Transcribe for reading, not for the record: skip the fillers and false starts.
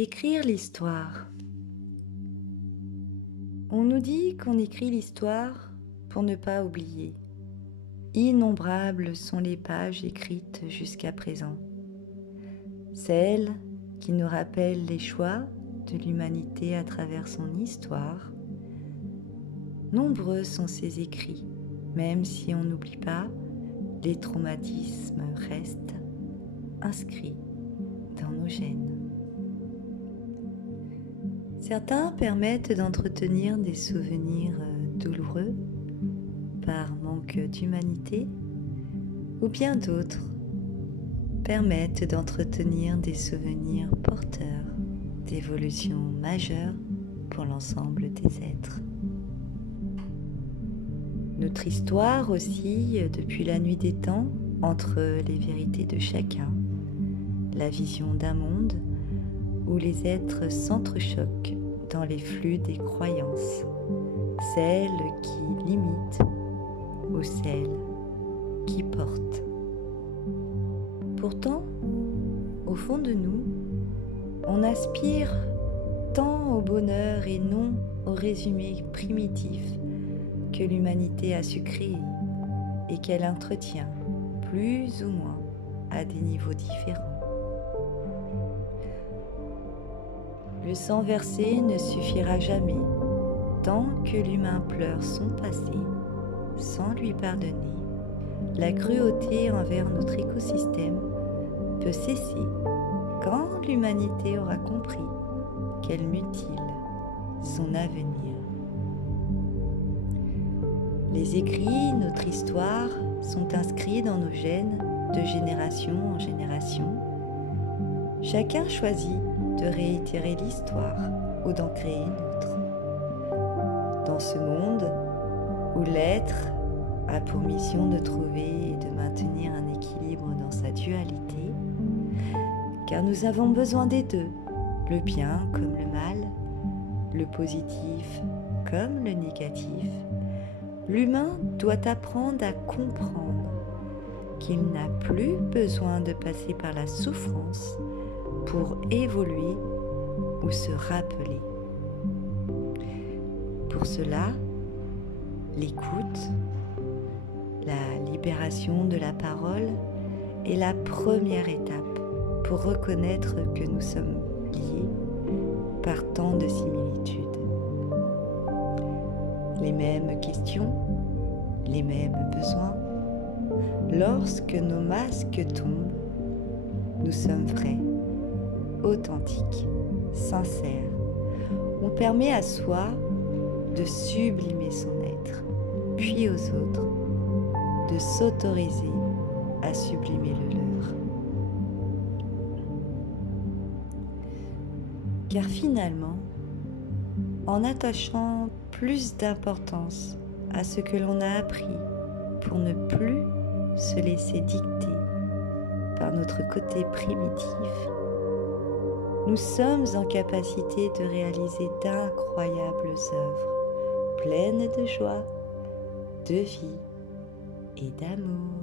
Écrire l'histoire. On nous dit qu'on écrit l'histoire pour ne pas oublier. Innombrables sont les pages écrites jusqu'à présent. Celles qui nous rappellent les choix de l'humanité à travers son histoire. Nombreux sont ces écrits, même si on n'oublie pas, les traumatismes restent inscrits dans nos gènes. Certains permettent d'entretenir des souvenirs douloureux par manque d'humanité, ou bien d'autres permettent d'entretenir des souvenirs porteurs d'évolution majeure pour l'ensemble des êtres. Notre histoire oscille depuis la nuit des temps entre les vérités de chacun, la vision d'un monde où les êtres s'entrechoquent dans les flux des croyances, celles qui limitent ou celles qui portent. Pourtant, au fond de nous, on aspire tant au bonheur et non au résumé primitif que l'humanité a su créer et qu'elle entretient plus ou moins à des niveaux différents. Le sang versé ne suffira jamais tant que l'humain pleure son passé sans lui pardonner. La cruauté envers notre écosystème peut cesser quand l'humanité aura compris qu'elle mutile son avenir. Les écrits, notre histoire, sont inscrits dans nos gènes de génération en génération. Chacun choisit de réitérer l'histoire ou d'en créer une autre. Dans ce monde où l'être a pour mission de trouver et de maintenir un équilibre dans sa dualité, car nous avons besoin des deux, le bien comme le mal, le positif comme le négatif, l'humain doit apprendre à comprendre qu'il n'a plus besoin de passer par la souffrance pour évoluer ou se rappeler. Pour cela, l'écoute, la libération de la parole est la première étape pour reconnaître que nous sommes liés par tant de similitudes. Les mêmes questions, les mêmes besoins. Lorsque nos masques tombent, nous sommes vrais, authentiques, sincères. On permet à soi de sublimer son être, puis aux autres de s'autoriser à sublimer le leur. Car finalement, en attachant plus d'importance à ce que l'on a appris pour ne plus se laisser dicter par notre côté primitif, nous sommes en capacité de réaliser d'incroyables œuvres pleines de joie, de vie et d'amour.